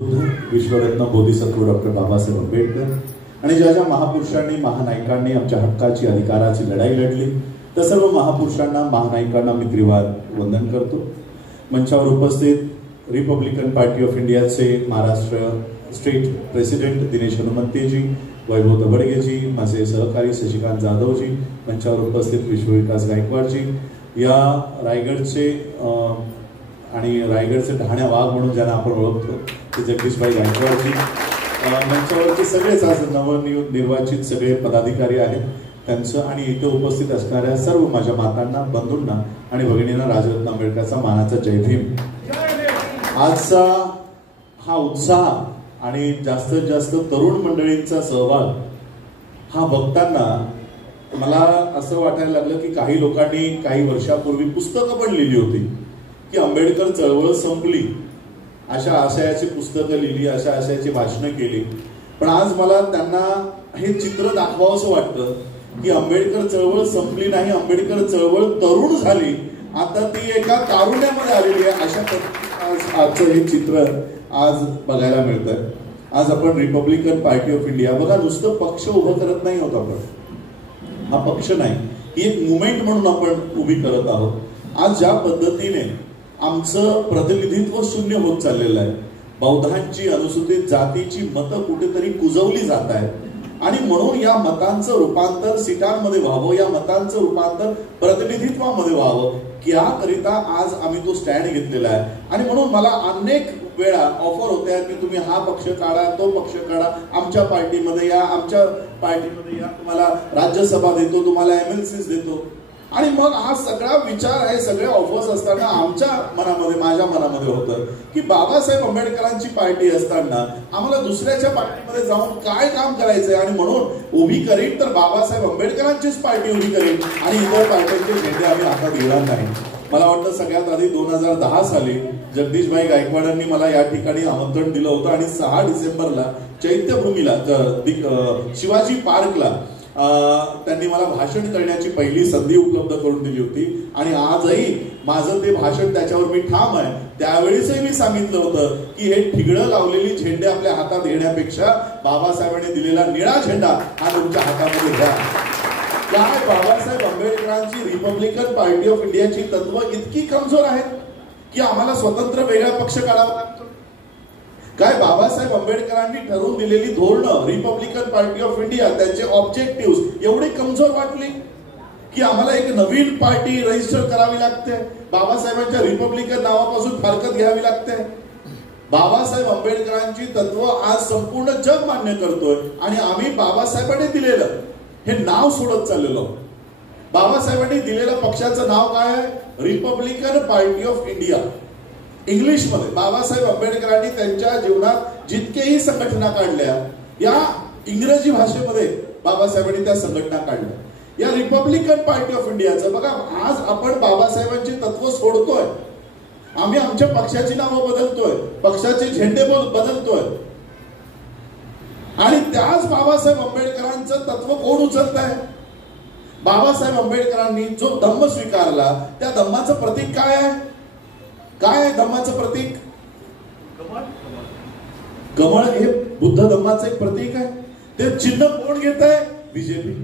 विश्वरत्न Bodhisattva doctor Babasaheb Ambedkar आणि ज्या ज्या महापुरुषांनी महानायकांनी आमच्या हक्काची अधिकाराची लढाई लढली त्या सर्व महापुरुषांना महानायकांना मी त्रिवार वंदन करतो। मंचावर उपस्थित रिपब्लिकन पार्टी ऑफ इंडियाचे महाराष्ट्र स्टेट प्रेसिडेंट दिनेश हनुमंतेजी, वैभव दबडगेजी, माझे सहकारी शशिकांत जाधवजी, मंचावर उपस्थित विश्वविकास गायकवाडजी, या रायगडचे आणि रायगडचे ढाण्या वाघ म्हणून ज्यांना आपण ओळखतो ते जगदीशभाई गायकवाडजी, मंचावरचे सगळेच आज नवनिर्वाचित सगळे पदाधिकारी आहेत त्यांचं आणि इथे उपस्थित असणाऱ्या सर्व माझ्या मातांना, बंधूंना आणि भगिनींना राजरत्न आंबेडकरचा मानाचा जय भीम। आजचा हा उत्साह आणि जास्तीत जास्त तरुण मंडळींचा सहभाग हा बघताना मला असं वाटायला लागलं की काही लोकांनी काही वर्षापूर्वी पुस्तकं पण लिहिली होती की आंबेडकर चळवळ संपली, अशा आशयाची पुस्तकं लिहिली, अशा आशयाची भाषणं केली। पण आज मला त्यांना हे चित्र दाखवावंसं वाटतं की आंबेडकर चळवळ संपली नाही, आंबेडकर चळवळ तरुण झाली, आता ती एका तारुण्यामध्ये आलेली आहे, अशा आजचं हे चित्र आज बघायला मिळतंय। आज आपण रिपब्लिकन पार्टी ऑफ इंडिया बघा, नुसतं पक्ष उभं करत नाही होत आपण, हा पक्ष नाही, ही एक मुवमेंट म्हणून आपण उभी करत आहोत। आज ज्या पद्धतीने आमचं प्रतिनिधित्व शून्य होत चाललेलं आहे, बौद्धांची अनुसूचित जातीची मतं कुठेतरी कुजवली जात आहेत आणि म्हणून या मतांचं रूपांतर सीटांमध्ये व्हावं, या मतांचं रूपांतर प्रतिनिधित्वामध्ये व्हावं याकरिता आज आम्ही तो स्टँड घेतलेला आहे। आणि म्हणून मला अनेक वेळा ऑफर होत्या की तुम्ही हा पक्ष काढा, तो पक्ष काढा, आमच्या पार्टीमध्ये या, आमच्या पार्टीमध्ये या, तुम्हाला राज्यसभा देतो, तुम्हाला MLCs देतो। आणि मग हा सगळा विचार आहे, सगळे ऑफर्स असताना आमच्या मनामध्ये, माझ्या मनामध्ये होतं की बाबासाहेब आंबेडकरांची पार्टी असताना आम्हाला दुसऱ्याच्या पार्टीमध्ये जाऊन काय काम करायचंय आणि म्हणून उभी करीन तर बाबासाहेब आंबेडकरांचीच पार्टी उभी करीन आणि इतर पार्ट्यांचे झेंडे आम्ही हातात घेणार नाही। मला वाटतं सगळ्यात आधी 2010 साली जगदीशभाई गायकवाडांनी मला या ठिकाणी आमंत्रण दिलं होतं आणि 6 डिसेंबरला चैत्यभूमीला शिवाजी पार्कला त्यांनी मला भाषण करण्याची पहिली संधी उपलब्ध करून दिली होती आणि आजही माझं ते भाषण त्याच्यावर मी ठाम आहे। त्यावेळीसही मी सांगितलं होतं की हे ठिगळं लावलेली झेंडे आपल्या हातात घेण्यापेक्षा बाबासाहेबांनी दिलेला निळा झेंडा हा तुमच्या हातामध्ये घ्या। काय बाबासाहेब आंबेडकरांची रिपब्लिकन पार्टी ऑफ इंडियाची तत्व इतकी कमजोर आहेत की आम्हाला स्वतंत्र वेगळा पक्ष काढावा लागतो? काय बाबासाहेब आंबेडकरांनी ठरवून दिलेली धोरणं रिपब्लिकन पार्टी ऑफ इंडिया, त्यांचे ऑब्जेक्टिव्ह एवढे कमजोर वाटले की आम्हाला एक नवीन पार्टी रजिस्टर करावी लागते, बाबासाहेबांच्या रिपब्लिकन नावापासून फारकत घ्यावी लागते? बाबासाहेब आंबेडकरांची तत्व आज संपूर्ण जग मान्य करतोय आणि आम्ही बाबासाहेबांनी दिलेलं हे नाव सोडत चाललेलो। बाबासाहेबांनी दिलेलं पक्षाचं नाव काय आहे? Republican Party of India. इंग्लिशमध्ये बाबासाहेब आंबेडकरांनी त्यांच्या जीवनात जितकेही संघटना काढल्या, या इंग्रजी भाषेमध्ये बाबासाहेबांनी त्या संघटना काढल्या। या रिपब्लिकन पार्टी ऑफ इंडियाचं बघा, आज आपण बाबासाहेबांची तत्व सोडतोय, आम्ही आमच्या पक्षाची नावं बदलतोय, पक्षाचे झेंडे बदलतोय आणि त्याच बाबासाहेब आंबेडकरांचं तत्व कोण उचलत आहे? बाबासाहेब आंबेडकरांनी जो धम्म स्वीकारला त्या धम्माचं प्रतीक काय आहे? काय आहे धम्माचं प्रतीक? कमळ हे बुद्ध धम्माचं एक प्रतीक आहे। ते चिन्ह कोण घेत आहे? बीजेपी।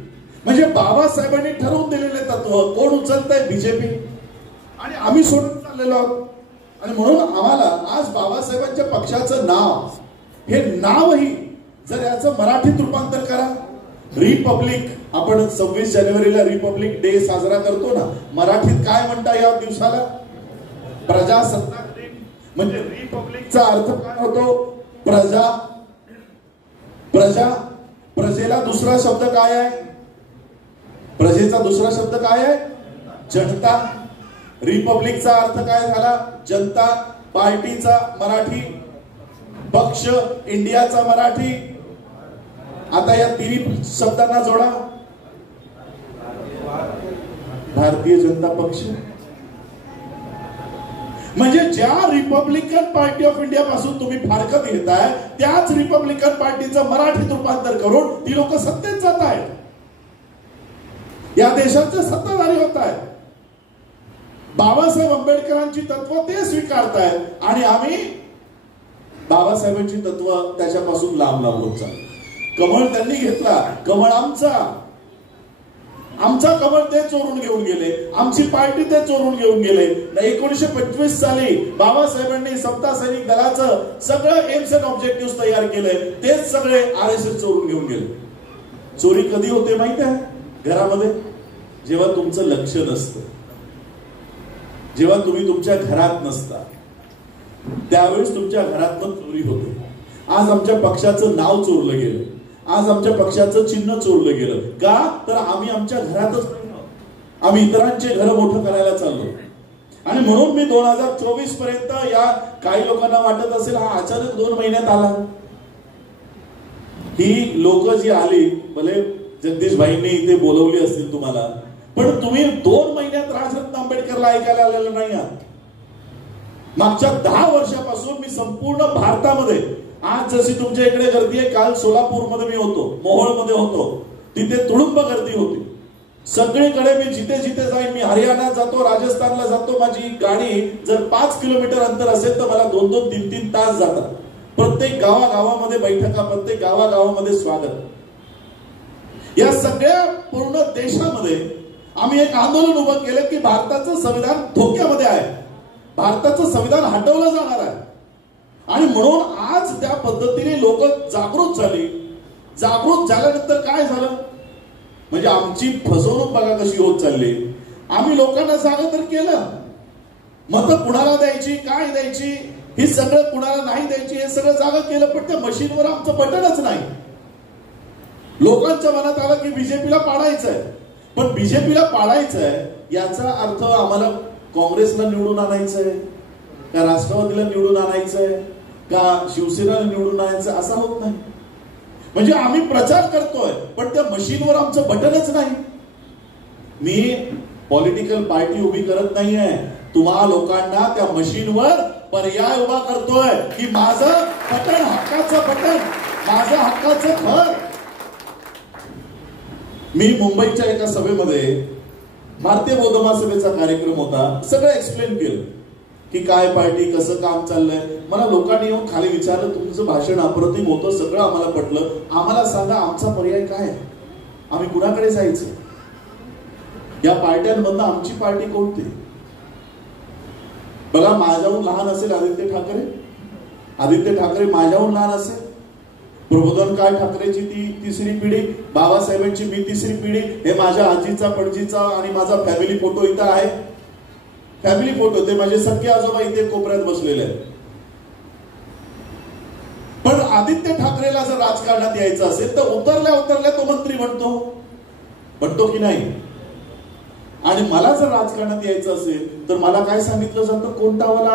म्हणजे बाबासाहेबांनी ठरवून दिलेले तत्व कोण उचलत आहे? बीजेपी। आणि आम्ही सोडून चाललेलो आहोत आणि म्हणून आम्हाला आज बाबासाहेबांच्या पक्षाचं नाव, हे नावही जर याचं मराठीत रूपांतर करा, रिपब्लिक, आपण 26 जानेवारीला रिपब्लिक डे साजरा करतो ना, मराठीत काय म्हणता या दिवसाला? प्रजासत्ताक दिन। म्हणजे रिपब्लिकचा अर्थ काय होतो? प्रजा। प्रजा, प्रजेला दुसरा शब्द काय आहे? प्रजेचा दुसरा शब्द काय आहे? जनता। रिपब्लिकचा अर्थ काय झाला? जनता। पार्टीचा मराठी, पक्ष इंडियाचा मराठी, आता या तिन्ही शब्दांना जोडा, भारतीय जनता पक्ष। म्हणजे ज्या रिपब्लिकन पार्टी ऑफ इंडिया पासून तुम्ही फारकत घेताय त्याच रिपब्लिकन पार्टीचं मराठीत रूपांतर करून ती लोक सत्तेत जात आहेत, या देशाचे सत्ताधारी होत आहेत। बाबासाहेब आंबेडकरांची तत्व ते स्वीकारतायत आणि आम्ही बाबासाहेबांची तत्व त्याच्यापासून लांब लांब होत चालली. कमळ त्यांनी घेतला, कमळ आमचा कमळ ते चोरून घेऊन गेले, आमची पार्टी ते चोरून घेऊन गेले. 1925 साली बाबासाहेबांनी समता सैनिक दलाचं सगळं एम्स अँड ऑब्जेक्टिव्ह तयार केलंय, तेच सगळे RSS चोरून घेऊन गेले. चोरी कधी होते माहिती आहे? घरामध्ये, जेव्हा तुमचं लक्ष नसतं, जेव्हा तुम्ही तुमच्या घरात नसता, त्यावेळेस तुमच्या घरातनं चोरी होते. आज आमच्या पक्षाचं नाव चोरलं गेलं, आज आमच्या पक्षाचं चिन्ह चोरलं गेलं. का? तर आम्ही आमच्या घरातच नाही, आम्ही इतरांचे घर मोठं करायला चाललो. आणि म्हणून मी 2024 पर्यंत, या काही लोकांना वाटत असेल हा अचानक 2 महिन्यात आला. ही लोक जी आली, भले जगदीश भाईंनी इथे बोलवली असतील तुम्हाला, पण तुम्ही 2 महिन्यात राजरत्न आंबेडकरला ऐकायला आलेलं नाही आहात. मागच्या 10 वर्षापासून मी संपूर्ण भारतामध्ये, आज जशी तुमच्या इकडे गर्दी आहे, काल सोलापूरमध्ये मी होतो, मोहोळमध्ये होतो, तिथे तुडुंब गर्दी होती. सगळीकडे मी जिथे जिथे जाईन, मी हरियाणात जातो, राजस्थानला जातो, माझी गाडी जर 5 किलोमीटर अंतर असेल तर मला 2-2, 3-3 तास जातात. प्रत्येक गावागावामध्ये बैठका, प्रत्येक गावागावामध्ये स्वागत. या सगळ्या पूर्ण देशामध्ये आम्ही एक आंदोलन उभं केलं की भारताचं संविधान धोक्यामध्ये आहे, भारताचं संविधान हटवलं जाणार आहे. आणि म्हणून आज त्या पद्धतीने लोक जागृत झाली. जागृत झाल्यानंतर काय झालं, म्हणजे आमची फसवणूक बघा कशी होत चालली. आम्ही लोकांना जागा तर केलं, मतं कुणाला द्यायची, काय द्यायची, हे सगळं कुणाला नाही द्यायची, हे सगळं जागा केलं, पण त्या मशीनवर आमचं बटनच नाही. लोकांच्या मनात आलं की बीजेपीला पाडायचंय, पण बीजेपीला पाडायचंय याचा अर्थ आम्हाला काँग्रेसला निवडून आणायचंय का, राष्ट्रवादीला निवडून आणायचंय का, शिवसेनेला निवडून आणायचं, असा होत नाही. म्हणजे आम्ही प्रचार करतोय, पण त्या मशीनवर आमचं बटनच नाही. मी पॉलिटिकल पार्टी उभी करत नाहीये, तुम्हा लोकांना त्या मशीनवर पर्याय उभा करतोय की माझं बटन, हक्काचं बटन, माझं हक्काचं घर. मी मुंबईच्या एका सभेमध्ये, भारतीय बौद्ध महासभेचा कार्यक्रम होता, सगळं एक्सप्लेन केलं की काय पार्टी, कसं काम चाललंय. मला लोकांनी येऊन खाली विचारलं, तुमचं भाषण अप्रतिम होतं, सगळं आम्हाला पटलं, आम्हाला सांगा आमचा पर्याय काय, आम्ही कुणाकडे जायचं, या पार्ट्यांमधनं आमची पार्टी कोणती. बघा, माझ्याहून लहान असेल आदित्य ठाकरे माझ्याहून लहान असेल, प्रबोधन काय ठाकरेची ती 3री पिढी, बाबासाहेबांची मी 3री पिढी. हे माझ्या आजीचा, पणजीचा आणि माझा फॅमिली फोटो इथं आहे, फॅमिली फोटो, ते माझे सख्खे आजोबा इथे कोपऱ्यात बसलेले आहेत. पण आदित्य ठाकरेला जर राजकारणात यायचं असेल तर उतरल्या तो मंत्री बनतो की नाही. आणि मला जर राजकारणात यायचं असेल तर मला काय सांगितलं जातं, कोणता वाला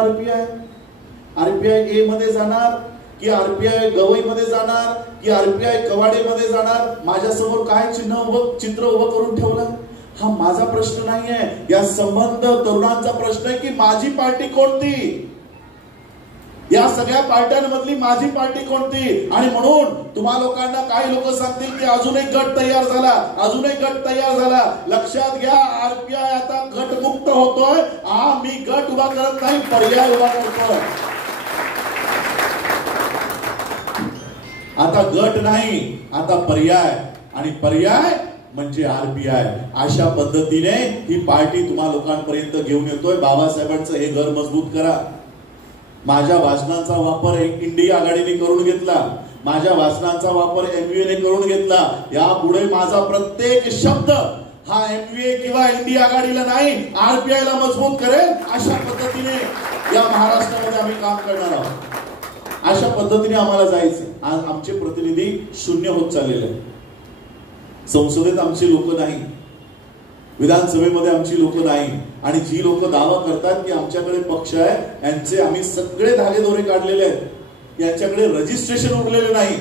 आरपीआय ए मध्ये जाणार की आरपीआय गवईमध्ये जाणार की आरपीआय कवाडेमध्ये जाणार, माझ्यासमोर काय चित्र उभं करून ठेवलं. हा माझा प्रश्न नाहीये, या संबंध तरुणांचा प्रश्न आहे की माझी पार्टी कोणती, या सगळ्या पार्ट्यांमधली माझी पार्टी कोणती. आणि म्हणून तुम्हा लोकांना काही लोक सांगतील की अजून एक गट तयार झाला, लक्षात घ्या, आरपीआय आता गटमुक्त होतोय. मी गट उभा करत नाही, पर्याय उभा करतोय. आता गट नाही, आता पर्याय, आणि पर्याय म्हणजे आरपीआय. अशा पद्धतीने ही पार्टी तुम्हा लोकांपर्यंत घेऊन येतोय. बाबासाहेबांचं हे घर मजबूत करा. माझ्या भाषणांचा वापर इंडिया आघाडीने करून घेतला, माझ्या भाषणांचा वापर एमव्हीए करून घेतला. यापुढे माझा प्रत्येक शब्द हा एमव्हीए किंवा इंडिया आघाडीला नाही, आरपीआय ला मजबूत करेल. अशा पद्धतीने या महाराष्ट्रामध्ये आम्ही काम करणार आहोत. अशा पद्धतीने आम्हाला जायचं. आज आमचे प्रतिनिधी शून्य होत चाललेले आहेत. संसदेत आमची लोक नाही, विधानसभेमध्ये आमची लोक नाही. आणि जी लोक दावा करतात की आमच्याकडे पक्ष आहे, यांचे आम्ही सगळे धागेदोरे काढलेले आहेत. यांच्याकडे रजिस्ट्रेशन उरलेले नाही.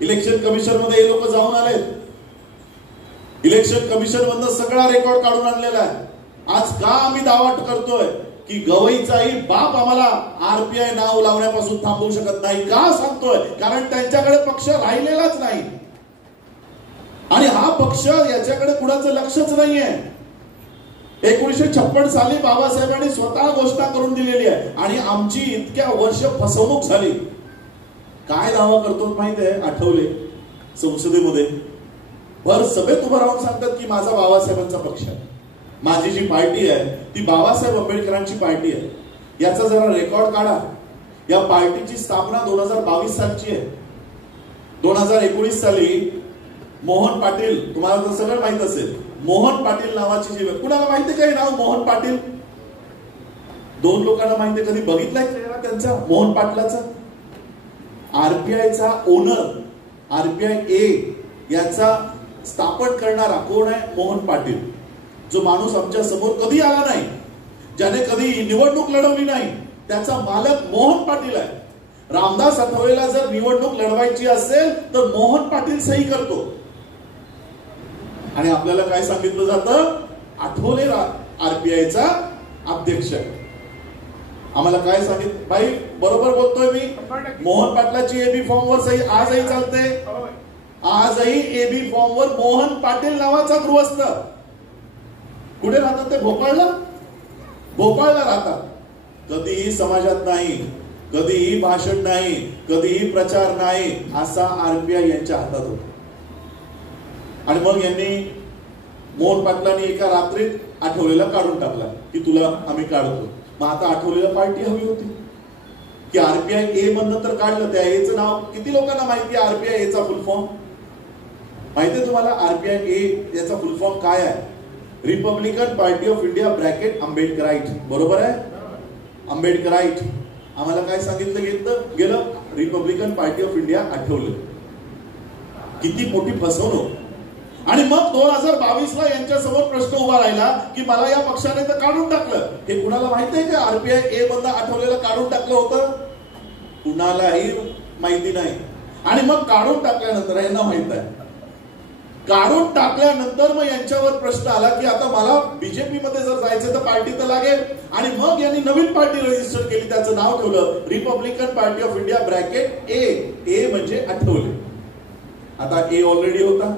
इलेक्शन कमिशन मध्ये हे लोक जाऊन आलेत, इलेक्शन कमिशन मधनं सगळा रेकॉर्ड काढून आणलेला आहे. आज का आम्ही दावा करतोय की गवईचाही बाप आम्हाला आरपीआय नाव लावण्यापासून थांबवू शकत नाही. का सांगतोय? कारण त्यांच्याकडे पक्ष राहिलेलाच नाही, आणि हा पक्ष याच्याकडे कुणाचं लक्षच नाहीये. 1956 साली बाबासाहेबांनी स्वतः घोषणा करून दिलेली आहे, आणि आमची इतक्या वर्ष फसवणूक झाली. काय दावा करतो माहिती आहे? आठवले संसदेमध्ये भर सभेत उभं राहून सांगतात की माझा बाबासाहेबांचा पक्ष आहे, माझी जी पार्टी आहे ती बाबासाहेब आंबेडकरांची पार्टी आहे. याचा जरा रेकॉर्ड काढा. या पार्टीची स्थापना 2022 सालची आहे. 2019 साली मोहन पाटील, तुम्हाला तर सगळं माहित असेल, मोहन पाटील नावाची जी, कुणाला माहिती काय नाव मोहन पाटील? 2 लोकांना माहिती. कधी बघितलाय चेहरा त्यांचा मोहन पाटलाचा? आरपीआयचा ओनर, आरपीआय ए याचा स्थापन करणारा कोण आहे? मोहन पाटील. जो माणूस आमच्या समोर कधी आला नाही, ज्याने कधी निवडणूक लढवली नाही, त्याचा मालक मोहन पाटील आहे. रामदास आठवलेला जर निवडणूक लढवायची असेल तर मोहन पाटील सही करतो. आणि आपल्याला काय सांगितलं जातं? आठवले आरपीआयचा अध्यक्ष आहे. आम्हाला काय सांगितलं? भाई बरोबर बोलतोय मी? मोहन पाटलाची एबी फॉर्म वर सही आजही चालते. आजही एबी फॉर्म वर मोहन पाटील नावाचा गृहस्थ. कुठे राहतात ते? भोपाळला. भोपाळला राहतात. कधीही समाजात नाही, कधीही भाषण नाही, कधीही प्रचार नाही, असा आरपीआय यांच्या हातात होता. आणि मग यांनी, मोहन पाटलांनी एका रात्रीत आठवलेला काढून टाकला की तुला आम्ही काढतो. मग आता आठवलेला पार्टी हवी होती की आरपीआय ए मधनं तर काढलं. त्या एचं नाव किती लोकांना माहिती आहे? आरपीआय एचा फुल फॉर्म माहितीये तुम्हाला? आरपीआय ए याचा फुल फॉर्म काय आहे? Republican Party of India bracket Ambedkarite. बरोबर आहे? आंबेडकराईट. आम्हाला काय सांगितलं गेलं? रिपब्लिकन पार्टी ऑफ इंडिया आठवलं. किती मोठी फसवणूक. आणि मग 2022 ला यांच्या समोर प्रश्न उभा राहिला की मला या पक्षाने तर काढून टाकलं. हे कुणाला माहिती आहे का? आरपीआय ए मधनं आठवलेलं काढून टाकलं होतं? कुणालाही माहिती नाही. आणि मग काढून टाकल्यानंतर यांना माहित आहे. काढून टाकल्यानंतर मग यांच्यावर प्रश्न आला की आता मला बीजेपी मध्ये जर जायचं तर पार्टी तर लागेल. आणि मग यांनी नवीन पार्टी रजिस्टर केली. त्याचं नाव ठेवलं Republican Party of India bracket A. A म्हणजे आठवले. आता ए ऑलरेडी होता,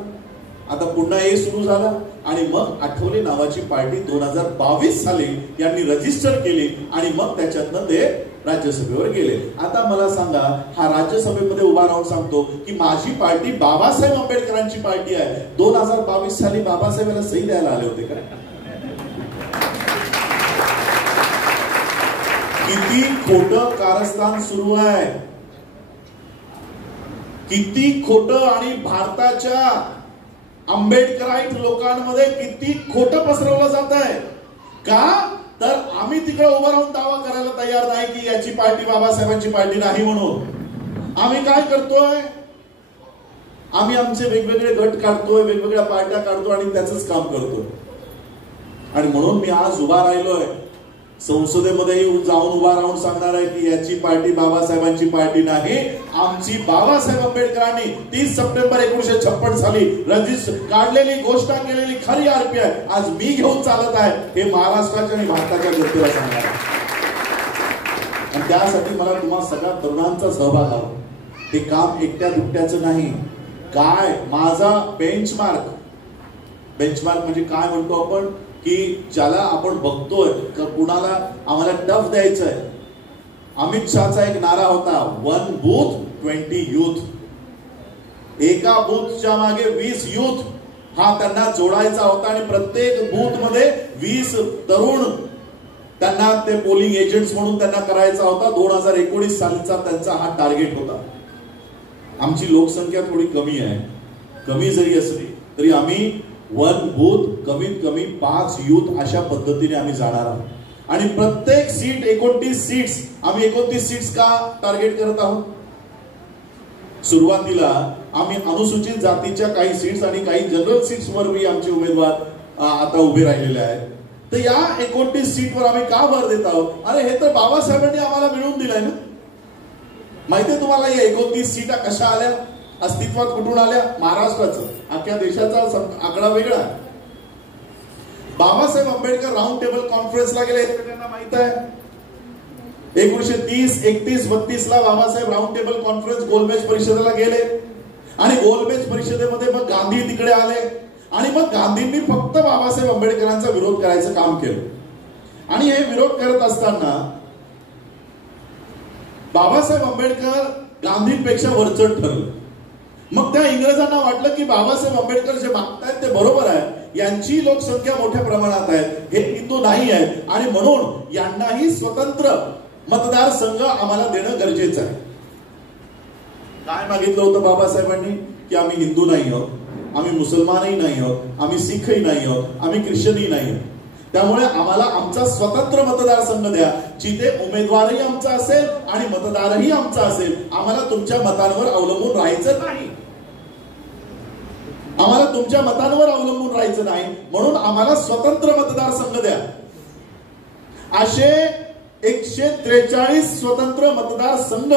आता पुन्हा ए सुरू झाला. आणि मग आठवले नावाची पार्टी 2022 साली यांनी रजिस्टर केली. आणि मग त्याच्यातनं ते राज्यसभेवर गेले. आता मला सांगा, हा राज्यसभेमध्ये उभा राहून सांगतो की माझी पार्टी बाबासाहेब आंबेडकरांची पार्टी आहे. 2022 साली बाबासाहेबांना सही द्यायला आले होते का? किती खोटं कारस्थान सुरू आहे, किती खोटं. आणि भारताच्या आंबेडकराईट लोकांमध्ये किती खोटं पसरवलं जात आहे. का? तर आम्ही तिकडे उभं राहून दावा करायला तयार नाही की याची पार्टी बाबासाहेबांची पार्टी नाही म्हणून. आम्ही काय करतोय? आम्ही आमचे वेगवेगळे गट काढतोय, वेगवेगळ्या पार्ट्या काढतो आणि त्याच काम करतोय. आणि म्हणून मी आज उभा राहिलोय. संसदेमध्ये जाऊन उभा राहून सांगणार आहे की याची पार्टी बाबासाहेबांची पार्टी नाही. आमची बाबासाहेब आंबेडकरांनी 30 सप्टेंबर 1956 साली रजिस्टर काढलेली, घोषणा केलेली खरी आरपीआय आज मी घेऊन चालत आहे. हे महाराष्ट्राच्या आणि भारताच्या जनतेला सांगणार आहे. आणि त्यासाठी मला तुम्हाला सगळ्या तरुणांचा सहभाग हवा. हे काम एकट्या दुकट्याचं नाही. काय माझा बेंचमार्क म्हणजे काय म्हणतो आपण की ज्याला आपण बघतोय कुणाला आम्हाला टफ द्यायचंय. अमित शहाचा एक नारा होता, 1 बूथ 20 यूथ. एका बूथच्या मागे 20 यूथ हा त्यांना जोडायचा होता. आणि प्रत्येक बूथ मध्ये 20 तरुण त्यांना ते पोलिंग एजंट्स म्हणून त्यांना करायचा होता. 2019 सालीचा त्यांचा हा टार्गेट होता. आमची लोकसंख्या थोडी कमी आहे. कमी जरी असली तरी आम्ही 1 बूथ कमीत कमी 5 यूथ अशा पद्धतीने आम्ही जाणार आहोत. आणि प्रत्येक सीट 29 सीट्स. आम्ही 29 सीट्स का टार्गेट करत आहोत? सुरुवातीला आम्ही अनुसूचित जातीच्या काही सीट्स आणि काही जनरल सीट्स वरही आमचे उमेदवार आता उभे राहिलेले आहेत. तर या 29 सीटवर आम्ही का भर देत आहोत? अरे हे तर बाबासाहेबांनी आम्हाला मिळवून दिलंय ना. माहितीये तुम्हाला या 29 सीटा कशा आल्या, अस्तित्वात कुठून आल्या? महाराष्ट्राचं, अख्ख्या देशाचा आकडा वेगळा. बाबासाहेब आंबेडकर राऊंड टेबल कॉन्फरन्सला गेले हे सगळ्यांना माहित आहे. 1930, 31, 32 ला बाबासाहेब राऊंड टेबल कॉन्फरन्स गोलमेज परिषदेला गेले. आणि गोलमेज परिषदेमध्ये मग गांधी तिकडे आले. आणि मग गांधींनी फक्त बाबासाहेब आंबेडकरांचा विरोध करायचं काम केलं. आणि हे विरोध करत असताना बाबासाहेब आंबेडकर गांधींपेक्षा वरचढ ठरलं. मग त्या इंग्रजांना वाटलं की बाबासाहेब आंबेडकर जे मागतायत ते बरोबर आहे, यांची लोकसंख्या मोठ्या प्रमाणात आहे, हे हिंदू नाही आहेत आणि म्हणून यांनाही स्वतंत्र मतदारसंघ आम्हाला देणं गरजेचं आहे. काय मागितलं होतं बाबासाहेबांनी की आम्ही हिंदू नाही आहोत, आम्ही मुसलमानही नाही आहोत, आम्ही सिखही नाही आहोत, आम्ही ख्रिश्चनही नाही आहोत, त्यामुळे आम्हाला आमचा स्वतंत्र मतदारसंघ द्या, जिथे उमेदवारही आमचा असेल आणि मतदारही आमचा असेल. आम्हाला तुमच्या मतांवर अवलंबून राहायचं नाही, आम्हाला तुमच्या मतांवर अवलंबून राहायचं नाही, म्हणून आम्हाला स्वतंत्र मतदारसंघ द्या. असे 143 स्वतंत्र मतदारसंघ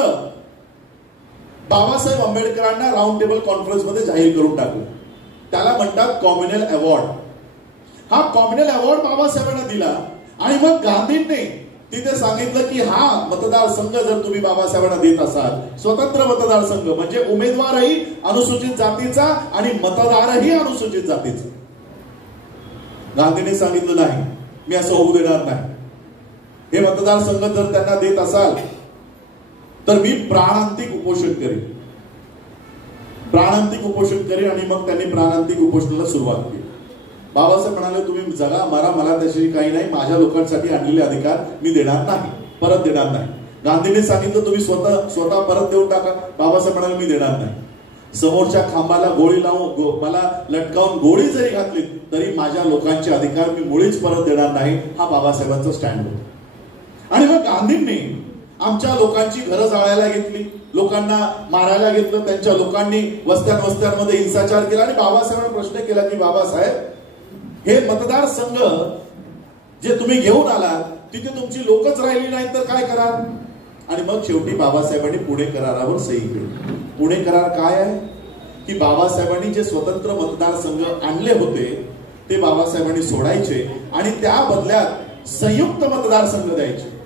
बाबासाहेब आंबेडकरांना राऊंड टेबल कॉन्फरन्स मध्ये जाहीर करून टाकलं. त्याला म्हणतात कॉम्युनल अवॉर्ड. हा कॉम्युनल अवॉर्ड बाबासाहेबांना दिला आणि मग गांधींनी तिथे सांगितलं की हा मतदारसंघ जर तुम्ही बाबासाहेबांना देत असाल, स्वतंत्र मतदारसंघ म्हणजे उमेदवारही अनुसूचित जातीचा आणि मतदारही अनुसूचित जातीचा. गांधींनी सांगितलं नाही, मी असं होऊ देणार नाही. हे मतदारसंघ जर त्यांना देत असाल तर मी प्राणांतिक उपोषण करेन, प्राणांतिक उपोषण करेन. आणि मग त्यांनी प्राणांतिक उपोषणाला सुरुवात केली. बाबासाहेब म्हणाले तुम्ही जगा मारा, मला त्याच्याशी काही नाही, माझ्या लोकांसाठी आणलेले अधिकार मी देणार नाही, परत देणार नाही. गांधींनी सांगितलं तुम्ही स्वतः परत देऊन टाका. बाबासाहेब म्हणाले मी देणार नाही. समोरच्या खांबाला गोळी लावून मला लटकावून गोळी जरी घातली तरी माझ्या लोकांचे अधिकार मी मुळीच परत देणार नाही. हा बाबासाहेबांचा स्टँड होता. आणि मग गांधींनी आमच्या लोकांची घरं जाळायला घेतली, लोकांना मारायला घेतलं, त्यांच्या लोकांनी वस्त्यांमध्ये हिंसाचार केला. आणि बाबासाहेबांनी प्रश्न केला की बाबासाहेब हे मतदारसंघ जे तुम्ही घेऊन आलात तिथे तुमची लोकच राहिली नाही तर काय कराल? आणि मग शेवटी बाबासाहेबांनी पुणे करारावर सही केली. पुणे करार काय आहे की बाबासाहेबांनी जे स्वतंत्र मतदारसंघ आणले होते ते बाबासाहेबांनी सोडायचे आणि त्या बदल्यात संयुक्त मतदारसंघ द्यायचे.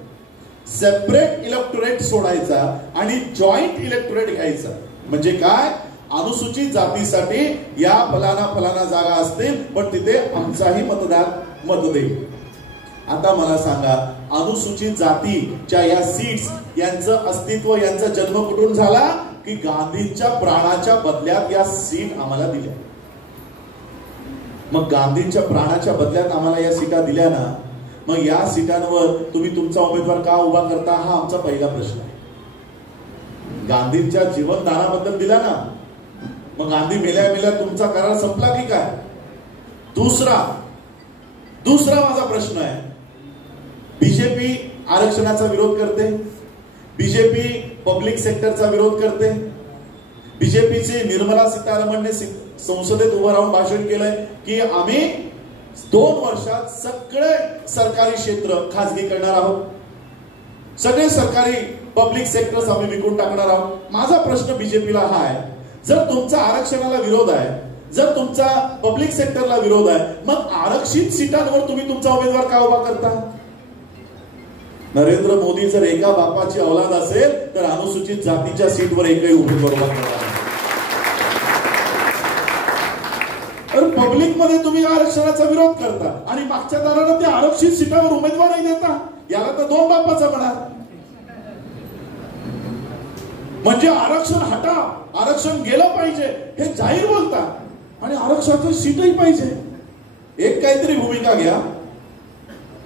सेपरेट इलेक्टोरेट सोडायचा आणि जॉईंट इलेक्टोरेट घ्यायचा. म्हणजे काय? अनुसूचित जातीसाठी या फलाना जागा असतील पण तिथे आमचाही मतदार मत देईल. आता मला सांगा, अनुसूचित जातीच्या या सीट्स यांचं अस्तित्व, यांचा जन्म कुठून झाला की गांधींच्या प्राणाच्या बदल्यात या सीट आम्हाला दिल्या. मग गांधींच्या प्राणाच्या बदल्यात आम्हाला या सीटा दिल्या ना, मग या सीटांवर तुम्ही तुमचा उमेदवार का उभा करता हा आमचा पहिला प्रश्न आहे. गांधींच्या जीवनदानाबद्दल दिला ना, मग गांधी मेल्या तुमचा करार संपला की काय? दुसरा माझा प्रश्न आहे, बीजेपी आरक्षणाचा विरोध करते, बीजेपी पब्लिक सेक्टरचा विरोध करते. बीजेपीचे निर्मला सीतारामनने संसदेत उभं राहून भाषण केलंय की आम्ही 2 वर्षात सगळे सरकारी क्षेत्र खासगी करणार आहोत, सगळे सरकारी पब्लिक सेक्टर्स आम्ही विकून टाकणार आहोत. माझा प्रश्न बीजेपीला हा आहे, जर तुमचा आरक्षणाला विरोध आहे, जर तुमचा पब्लिक सेक्टरला विरोध आहे, मग आरक्षित सीटांवर तुम्ही तुमचा उमेदवार का उभा करता? नरेंद्र मोदी जर एका बापाची औलाद असेल तर अनुसूचित जातीच्या सीटवर एकही उमेदवार उभा करणार. तर पब्लिक मध्ये तुम्ही आरक्षणाचा विरोध करता आणि मागच्या दाराला त्या आरक्षित सीटावर उमेदवारही देता. याला तर 2 बापाचा म्हणा. म्हणजे आरक्षण हटा, आरक्षण गेलं पाहिजे हे जाहीर बोलता आणि आरक्षणाचं सीटही पाहिजे. एक काहीतरी भूमिका घ्या.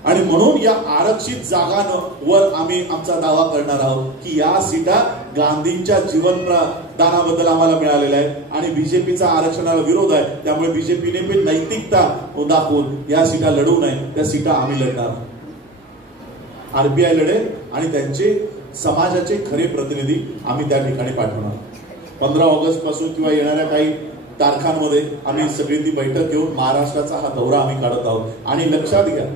आणि म्हणून या आरक्षित जागांवर आम्ही आमचा दावा करणार आहोत की या सीटा गांधींच्या जीवनदानाबद्दल आम्हाला मिळालेल्या आहेत आणि बीजेपीचा आरक्षणाला विरोध आहे, त्यामुळे बीजेपीने पण नैतिकता दाखवून या सीटा लढवू नये. त्या सीटा आम्ही लढणार. आरपीआय लढेल आणि त्यांचे समाजाचे खरे प्रतिनिधी आम्ही त्या ठिकाणी पाठवणार. 15 ऑगस्ट पासून किंवा येणाऱ्या काही तारखांमध्ये आम्ही सगळी ती बैठक घेऊन महाराष्ट्राचा हा दौरा आम्ही काढत आहोत. आणि लक्षात घ्या,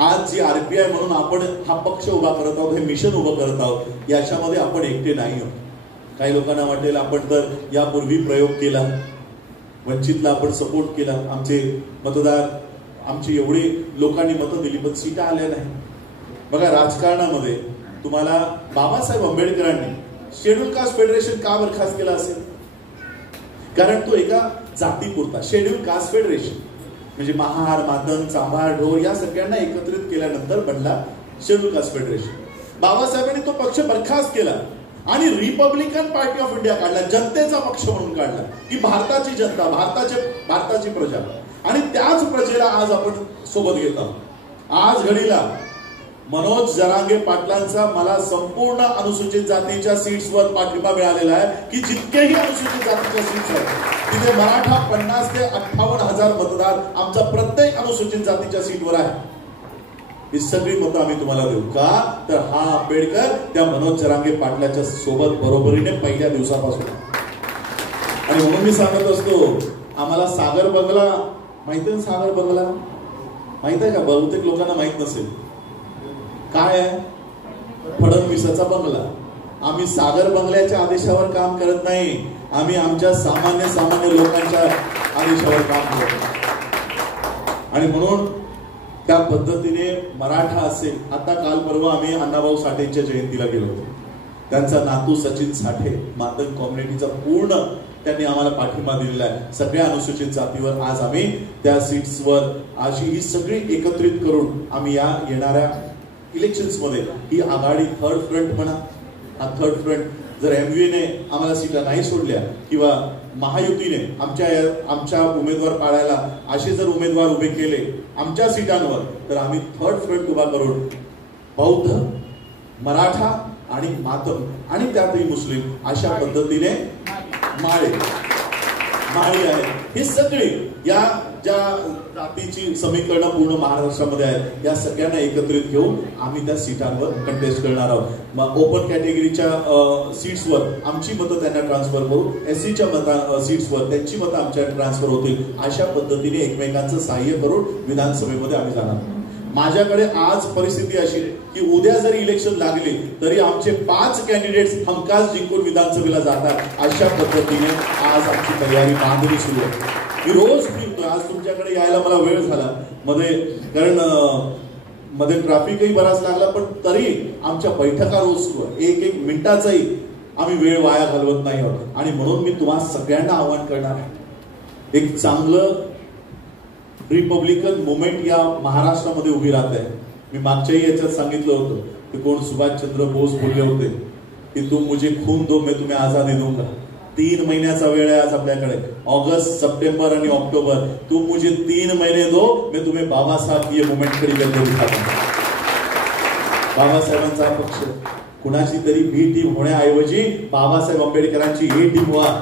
आज जी आरपीआय म्हणून आपण हा पक्ष उभा करत आहोत, हे मिशन उभं करत आहोत, याच्यामध्ये आपण एकटे नाही आहोत. काही लोकांना वाटेल आपण तर यापूर्वी प्रयोग केला, वंचितला आपण सपोर्ट केला, आमचे मतदार, आमची एवढी लोकांनी मतं दिली पण सीटा आल्या नाही. बघा, राजकारणामध्ये तुम्हाला बाबासाहेब आंबेडकरांनी शेड्यूल कास्ट फेडरेशन का बरखास्त केला असेल? कारण तो एका जातीपुरता शेड्यूल कास्ट फेडरेशन म्हणजे महार, मातंग, चांभार, ढोर या सगळ्यांना एकत्रित केल्यानंतर बनला शेड्यूल कास्ट फेडरेशन. बाबासाहेबांनी तो पक्ष बरखास्त केला आणि रिपब्लिकन पार्टी ऑफ इंडिया काढला, जनतेचा पक्ष म्हणून काढला, की भारताची जनता, भारताची प्रजा, आणि त्याच प्रजेला आज आपण सोबत घेत आहोत. आज घडीला मनोज जरांगे पाटलांचा मला संपूर्ण अनुसूचित जातीच्या सीट्सवर पाठिंबा मिळालेला आहे, की जितकेही अनुसूचित जातीच्या सीट्स आहेत तिथे मराठा 50,000 ते 58,000 मतदार आमचा प्रत्येक अनुसूचित जातीच्या सीटवर आहे. ही सगळी मतं आम्ही तुम्हाला देऊ का, तर हा आंबेडकर त्या मनोज जरांगे पाटलाच्या सोबत बरोबरीने पहिल्या दिवसापासून. आणि म्हणून मी सांगत असतो, आम्हाला सागर बंगला माहिती आहे, सागर बंगला माहित आहे का? बहुतेक लोकांना माहित नसेल. काय आहे? फडणवीसाचा बंगला. आम्ही सागर बंगल्याच्या आदेशावर काम करत नाही, आम्ही आमच्या सामान्य लोकांच्या आदेशावर काम करतो. आणि म्हणून त्या पद्धतीने मराठा असेल, आता काल परवा आम्ही अण्णाभाऊ साठेंच्या जयंतीला गेलो होतो. त्यांचा नातू सचिन साठे मातंग कम्युनिटीचा पूर्ण त्यांनी आम्हाला पाठिंबा दिलेला आहे. सगळ्या अनुसूचित जातीवर आज आम्ही त्या सीट्सवर अशी ही सगळी एकत्रित करून आम्ही या येणाऱ्या इलेक्शन्स मध्ये ही आघाडी थर्ड फ्रंट म्हणा, हा थर्ड फ्रंट जर MVA ने आम्हाला सीटा नाही सोडल्या किंवा महायुतीने आमच्या उमेदवार पाळायला असे जर उमेदवार उभे केले आमच्या सीटांवर, तर आम्ही थर्ड फ्रंट उभा करून बौद्ध, मराठा आणि मातम आणि त्यातही मुस्लिम अशा पद्धतीने माळी आहे, हे सगळे या ज्या जातीची समीकरणं पूर्ण महाराष्ट्रामध्ये आहेत या सगळ्यांना एकत्रित घेऊन आम्ही त्या सीटांवर कंटेस्ट करणार आहोत. मग ओपन कॅटेगरीच्या सीट्सवर आमची मतं त्यांना ट्रान्सफर करू, SCच्या सीट्सवर त्यांची मतं आमच्या ट्रान्सफर होतील. अशा पद्धतीने एकमेकांचं सहाय्य करून विधानसभेमध्ये आम्ही जाणार. माझ्याकडे आज परिस्थिती अशी की उद्या जरी इलेक्शन लागली तरी आमचे 5 कॅन्डिडेट्स हमखास जिंकून विधानसभेला जातात. अशा पद्धतीने आज आमची तयारी बांधणी सुरू आहे. मी रोज फिरतोय. आज तुमच्याकडे यायला मला वेळ झाला मध्ये, कारण मध्ये ट्रॅफिकही बराच लागला, पण तरी आमच्या बैठका रोज सुरू आहे. एक मिनिटाचाही आम्ही वेळ वाया घालवत नाही आहोत. आणि म्हणून मी तुम्हा सगळ्यांना आवाहन करणार आहे, एक चांगलं रिपब्लिकन मुवमेंट या महाराष्ट्रामध्ये उभी राहत आहे. मी मागच्याही याच्यात सांगितलं होतं की कोण सुभाषचंद्र बोस बोलले होते की तुम मुझे खून दो मैं तुम्हें आजादी दूंगा. 3 महिन्याचा वेळ आहे आज आपल्याकडे, ऑगस्ट, सप्टेंबर आणि ऑक्टोबर. तुम मुझे 3 महीने दो, मैं तुम्हें बाबासाहेब ये मुवमेंट खड़ी करके दिखाता. बाबासाहेबांचा पक्ष कुणाची तरी बी टीम होण्याऐवजी बाबासाहेब आंबेडकरांची ए टीम व्हा.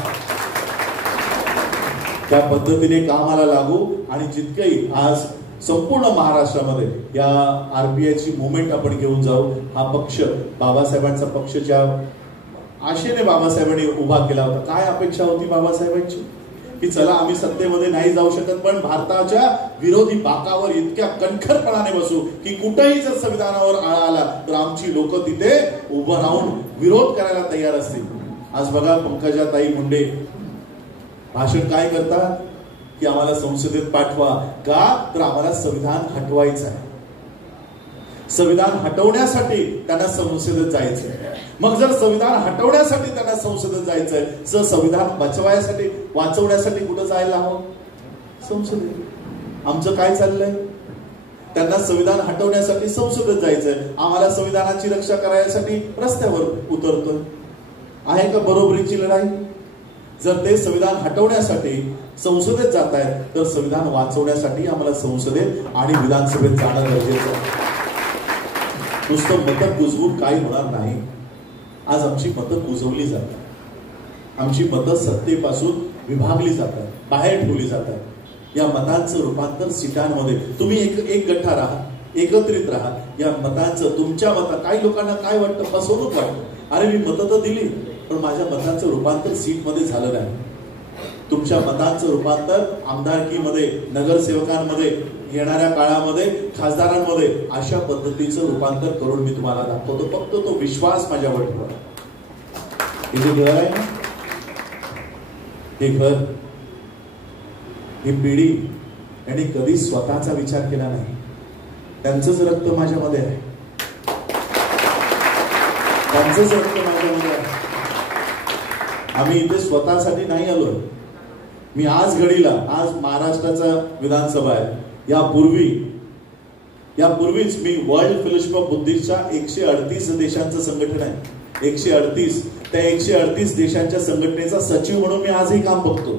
त्या पद्धतीने कामाला लागू. आणि जितकंही आज संपूर्ण महाराष्ट्रामध्ये या RPIची मुवमेंट आपण घेऊन जाऊ. हा पक्ष बाबासाहेबांचा पक्ष ज्या आशेने बाबासाहेबांनी उभा केला होता, काय अपेक्षा होती बाबासाहेबांची की चला आम्ही सत्तेमध्ये नाही जाऊ शकत पण भारताच्या विरोधी बाकावर इतक्या कणखरपणाने बसू की कुठेही जर संविधानावर आळा आला तर आमची लोक तिथे उभं राहून विरोध करायला तयार असतील. आज बघा पंकजाताई मुंडे भाषण काय करतात की आम्हाला संसदेत पाठवा का, तर आम्हाला संविधान हटवायचं आहे. संविधान हटवण्यासाठी त्यांना संसदेत जायचंय. मग जर संविधान हटवण्यासाठी त्यांना संसदेत जायचंय तर संविधान वाचवण्यासाठी कुठं जायला हवं? संसदेत. आमचं काय चाललंय? त्यांना संविधान हटवण्यासाठी संसदेत जायचंय, आम्हाला संविधानाची रक्षा करायसाठी रस्त्यावर उतरतोय. आहे का बरोबरीची लढाई? जर ते संविधान हटवण्यासाठी संसदेत जात आहेत तर संविधान वाचवण्यासाठी आम्हाला संसदेत आणि विधानसभेत जाणं गरजेचं आहे. नुसतं मतं कुजवून काही होणार नाही. आज आमची मतं कुजवली जातात, आमची मतं सत्तेपासून विभागली जातात, बाहेर ठेवली जातात. या मतांचं रूपांतर सीटांमध्ये तुम्ही एक गठ्ठा राहा, एकत्रित राहा. या मतांचं तुमच्या मतं काही लोकांना काय वाटतं, फसवणूक वाटतं. अरे मी मतं तर दिली पण माझ्या मतांचं रूपांतर सीटमध्ये झालं नाही. तुमच्या मतांचं रूपांतर आमदारकीमध्ये, नगरसेवकांमध्ये, येणाऱ्या काळामध्ये खासदारांमध्ये अशा पद्धतीचं रूपांतर करून मी तुम्हाला दाखवतो. फक्त तो विश्वास माझ्यावर ठेवा. हे जे घर आहे ना, हे घर, ही पिढी यांनी कधी स्वतःचा विचार केला नाही. त्यांचंच रक्त माझ्यामध्ये आहे, त्यांचंच रक्त माझ्यामध्ये आहे. आम्ही इथे स्वतःसाठी नाही आलोय. मी आज घडीला, आज महाराष्ट्राचा विधानसभा आहे, यापूर्वीच मी वर्ल्ड फेलोशिप ऑफ बुद्धिस्टच्या 138 देशांचं संघटन आहे, 138 त्या 138 देशांच्या संघटनेचा सचिव म्हणून मी आजही काम बघतो.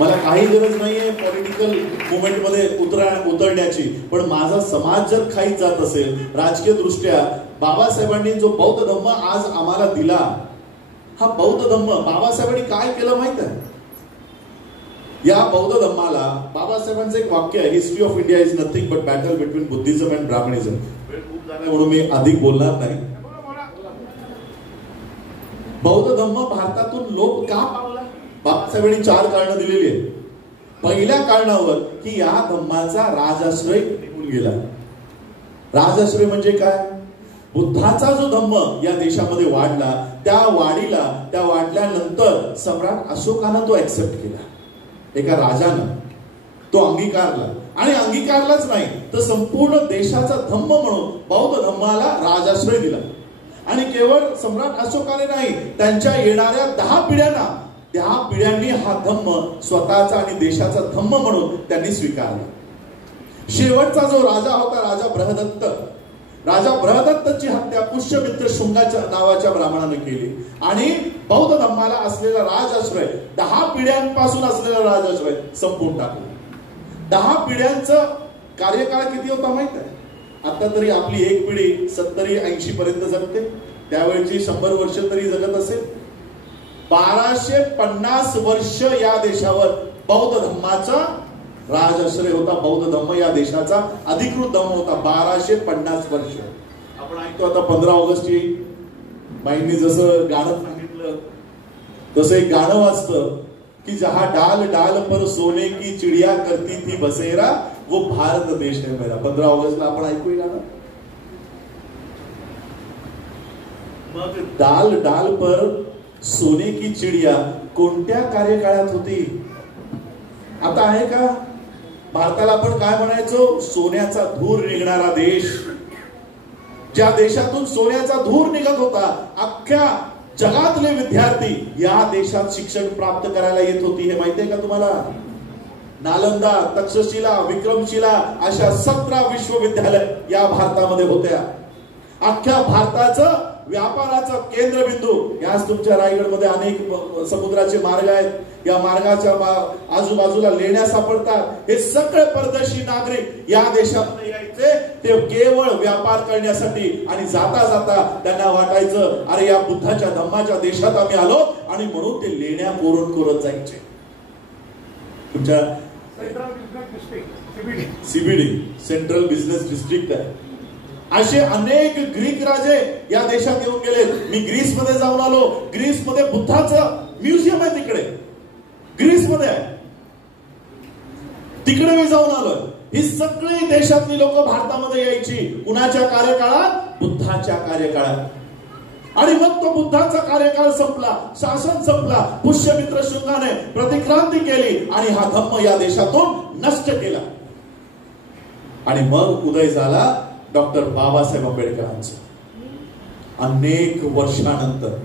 मला काही गरज नाहीये पॉलिटिकल मुवमेंट मध्ये उतरण्याची, पण माझा समाज जर खाईत जात असेल राजकीय दृष्ट्या, बाबासाहेबांनी जो बौद्ध धम्म आज आम्हाला दिला, हा बौद्ध धम्म बाबासाहेबांनी काय केलं माहित आहे? या बौद्ध धम्माला बाबासाहेबांचं एक वाक्य आहे, history of India is nothing but battle between Buddhism and Brahmanism. खूप झालं म्हणून मी अधिक बोलणार नाही. बौद्ध धम्म भारतातून लोप का पावला? बाबासाहेबांनी 4 कारणं दिलेली आहेत. पहिल्या कारणावर की या धम्माचा राजाश्रय निघून गेला. राजाश्रय म्हणजे काय? बुद्धाचा जो धम्म या देशामध्ये वाढला, त्या वाढल्यानंतर सम्राट अशोकानं तो ऍक्सेप्ट केला. एका राजानं तो अंगीकारला, आणि अंगीकारलाच नाही तर संपूर्ण देशाचा धम्म म्हणून बौद्ध धम्माला राजाश्रय दिला. आणि केवळ सम्राट अशोकाने नाही, त्यांच्या येणाऱ्या 10 पिढ्यांनी हा धम्म स्वतःचा आणि देशाचा धम्म म्हणून त्यांनी स्वीकारला. शेवटचा जो राजा होता, राजा बृहदत्तची हत्या पुष्यमित्र शुंगाच्या नावाच्या ब्राह्मणाने केली, आणि बौद्ध धम्माला असलेला राजाश्रय, 10 पिढ्यांपासून असलेला राजाश्रय संपवून टाकला. 10 पिढ्यांचं कार्यकाळ किती होता माहित आहे? आता तरी आपली एक पिढी 70-80 पर्यंत जगते, त्यावेळची 100 वर्ष तरी जगत असेल. 1250 वर्ष या देशावर बौद्ध धम्माचा राजाश्रय होता. बौद्ध धम्म या देशाचा अधिकृत धम्म होता. 1250 वर्ष. आपण ऐकतो आता 15 ऑगस्ट येईल, बाईंनी जसं गाणं सांगितलं तसं एक गाणं वाचतं की जहा डाल डाल पर सोने की चिड़िया करती थी बसेरा, वो भारत देश है मेरा. 15 ऑगस्टला आपण ऐकूया गाणं. मग डाल डाल पर सोने की चिड़िया कोणत्या कार्यकाळात होती? आता आहे का? भारताला आपण काय म्हणायचो? सोन्याचा धूर निघणारा देश. ज्या देशातून सोन्याचा धूर निघत होता, अख्ख्या जगातले विद्यार्थी या देशात शिक्षण प्राप्त करायला येत होती. हे माहितीये का तुम्हाला? नालंदा, तक्षशिला, विक्रमशिला अशा 17 विश्वविद्यालय या भारतामध्ये होत्या. अख्ख्या भारताचं व्यापाराचं केंद्रबिंदू. याच तुमच्या रायगडमध्ये अनेक समुद्राचे मार्ग आहेत. या मार्गाच्या आजूबाजूला लेण्या सापडतात. हे सगळे परदेशी नागरिक या देशामध्ये यायचे ते केवळ व्यापार करण्यासाठी, आणि जाता जाता त्यांना वाटायचं अरे या बुद्धाच्या धम्माच्या देशात आम्ही आलो, आणि म्हणून ते लेण्या कोरत जायचे. तुमच्या सीबीडी सेंट्रल बिझनेस डिस्ट्रिक्ट आहे. असे अनेक ग्रीक राजे या देशात येऊन गेले. मी ग्रीस मध्ये जाऊन आलो. ग्रीस मध्ये बुद्धाचं म्युझियम आहे, तिकडे ग्रीसमध्ये आहे, तिकडे मी जाऊन आलो. ही सगळी देशातली लोक भारतामध्ये यायची. कुणाच्या कार्यकाळात? बुद्धाच्या कार्यकाळात. आणि मग तो बुद्धाचा कार्यकाळ संपला, शासन संपला, पुष्यमित्र शुंगाने प्रतिक्रांती केली आणि हा धम्म या देशातून नष्ट केला. आणि मग उदय झाला डॉक्टर बाबासाहेब आंबेडकरांचं. अनेक वर्षानंतर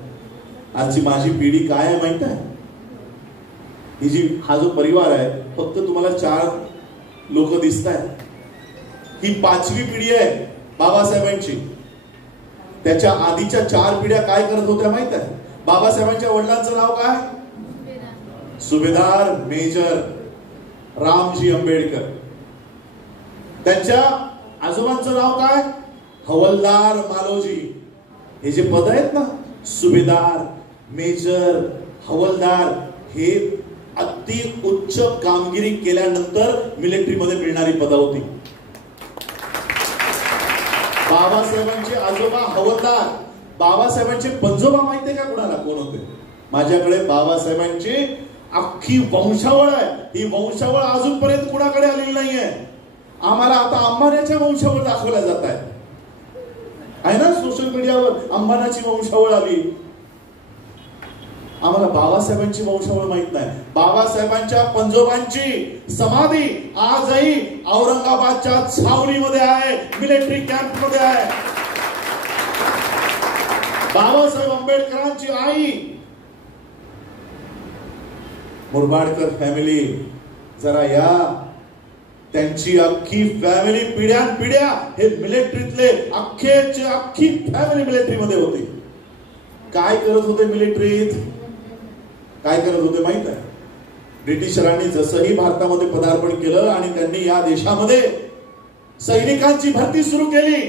आजची माझी पिढी काय आहे माहित आहे? हा जो परिवार आहे, फक्त तुम्हाला 4 लोक दिसत आहेत. ही 5वी पिढी आहे बाबासाहेबांची. त्याच्या आधीच्या 4 पिढ्या काय करत होत्या माहित आहे? बाबासाहेबांच्या वडिलांचं नाव काय? सुभेदार मेजर रामजी आंबेडकर. त्यांच्या आजोबांचं नाव काय? हवलदार मालोजी. हे जे पद आहेत ना, सुभेदार, मेजर, हवलदार, हे अति उच्च कामगिरी केल्यानंतर मिलिटरीमध्ये मिळणारी पद होती. बाबासाहेबांचे आजोबा हवलदार. बाबासाहेबांचे पंजोबा माहितीये का कुणाला? कोण होते? माझ्याकडे बाबासाहेबांची अख्खी वंशावळ आहे. ही वंशावळ अजूनपर्यंत कुणाकडे आलेली नाहीये. आम्हाला आता अंबानीच्या वंशावळ दाखवल्या जात आहे ना, सोशल मीडियावर अंबानीची वंशावळ आली. आम्हाला बाबासाहेबांची वंशावळ माहित नाही. बाबासाहेबांच्या पंजोबांची समाधी आजही औरंगाबादच्या छावणीमध्ये आहे, मिलिटरी कॅम्प मध्ये आहे. बाबासाहेब आंबेडकरांची आई मुरबाडकर फॅमिली, जरा या. त्यांची अख्खी फॅमिली पिढ्या हे मिलिटरीतले अख्खी फॅमिली मिलिटरीमध्ये होती. काय करत होते मिलिटरीत? काय करत होते माहित आहे? ब्रिटिशरांनी जसंही भारतामध्ये पदार्पण केलं आणि त्यांनी या देशामध्ये सैनिकांची भरती सुरू केली,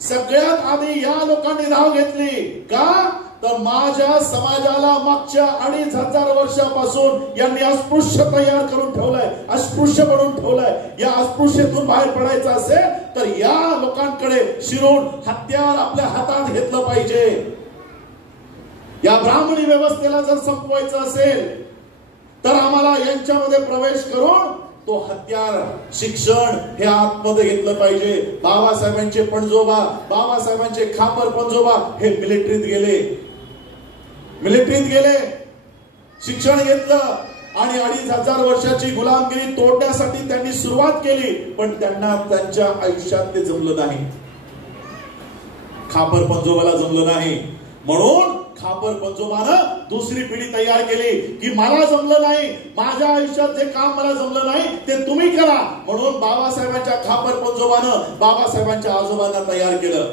सगळ्यात आधी या लोकांनी धाव घेतली. का तर माझ्या समाजाला मागच्या 2500 वर्षापासून यांनी अस्पृश्य तयार करून ठेवलाय, अस्पृश्य बनवून ठेवलाय. या अस्पृश्यतेतून बाहेर पडायचं असेल तर या लोकांकडे शिरून हत्यार आपल्या हातात घेतलं पाहिजे. या ब्राह्मणी व्यवस्थेला जर संपवायचं असेल तर आम्हाला यांच्यामध्ये प्रवेश करून तो हत्यार शिक्षण हे आतमध्ये घेतलं पाहिजे. बाबासाहेबांचे पणजोबा, बाबासाहेबांचे खापर पणजोबा हे मिलिटरीत गेले, मिलिटरीत गेले, शिक्षण घेतलं आणि 2500 वर्षाची गुलामगिरी तोडण्यासाठी त्यांनी सुरुवात केली. पण त्यांना त्यांच्या आयुष्यात ते जमलं नाही, खापर पणजोबाला जमलं नाही. म्हणून खापर पणजोबानं दुसरी पिढी तयार केली की मला जमलं नाही, माझ्या आयुष्यात जे काम मला जमलं नाही ते तुम्ही करा. म्हणून बाबासाहेबांच्या खापर पणजोबानं बाबासाहेबांच्या आजोबांना तयार केलं.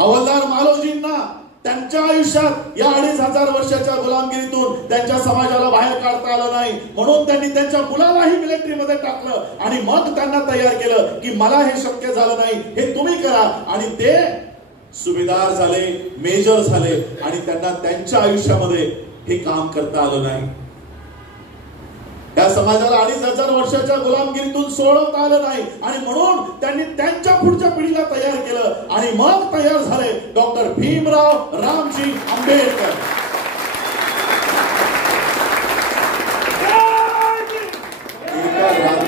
हवालदार मालोजींना त्यांच्या आयुष्यात या 2500 वर्षाच्या गुलामगिरीतून त्यांच्या समाजाला बाहेर काढता आलं नाही. म्हणून त्यांनी त्यांच्या मुलालाही मिलिटरीमध्ये टाकलं आणि मग त्यांना तयार केलं की मला हे शक्य झालं नाही, हे तुम्ही करा. आणि ते सुभेदार झाले, मेजर झाले आणि त्यांना त्यांच्या आयुष्यामध्ये हे काम करता आलं नाही. या समाजाला 2500 वर्षाच्या गुलामगिरीतून सोडवता आलं नाही आणि म्हणून त्यांनी त्यांच्या पुढच्या पिढीला तयार केलं आणि मग तयार झाले डॉक्टर भीमराव रामजी आंबेडकर.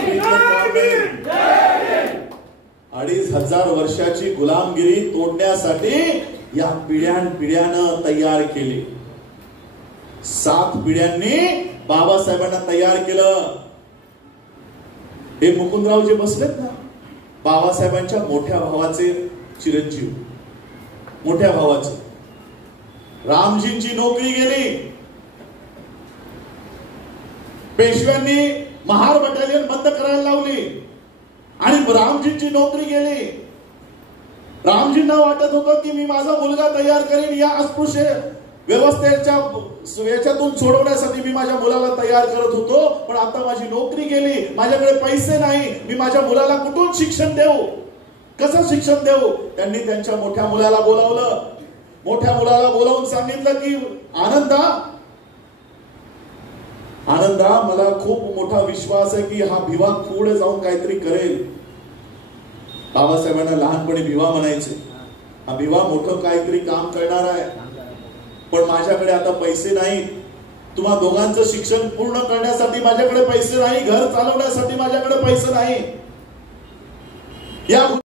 एका रात्रीचं 2500 वर्षाची गुलामगिरी तोडण्यासाठी या पिढ्यानं तयार केली. 7 पिढ्यांनी बाबासाहेबांना तयार केलं. हे मुकुंदराव जे बसलेत ना, बाबासाहेबांच्या मोठ्या भावाचे चिरंजीव, मोठ्या भावाचे. रामजींची नोकरी गेली, पेशव्यांनी महार बटालियन बंद करायला लावली आणि रामजींची नोकरी गेली. रामजींना वाटत होतं की मी माझा मुलगा तयार करेन, या अस्पृश्य व्यवस्थेच्या याच्यातून सोडवण्यासाठी मी माझ्या मुलाला तयार करत होतो. पण आता माझी नोकरी गेली, माझ्याकडे पैसे नाही, मी माझ्या मुलाला कुठून शिक्षण देऊ, कसं शिक्षण देऊ? त्यांनी त्यांच्या मोठ्या मुलाला बोलावलं. मोठ्या मुलाला बोलावून सांगितलं की आनंदा, मला खूप मोठा विश्वास आहे की हा भिवा पुढे जाऊन काहीतरी करेल. बाबासाहेबांना लहानपणी भिवा म्हणायचे. हा भिवा मोठं काहीतरी काम करणार आहे, पण माझ्याकडे आता पैसे नाही. तुम्हा दोघांचं शिक्षण पूर्ण करण्यासाठी माझ्याकडे पैसे नाही, घर चालवण्यासाठी माझ्याकडे पैसे नाही. या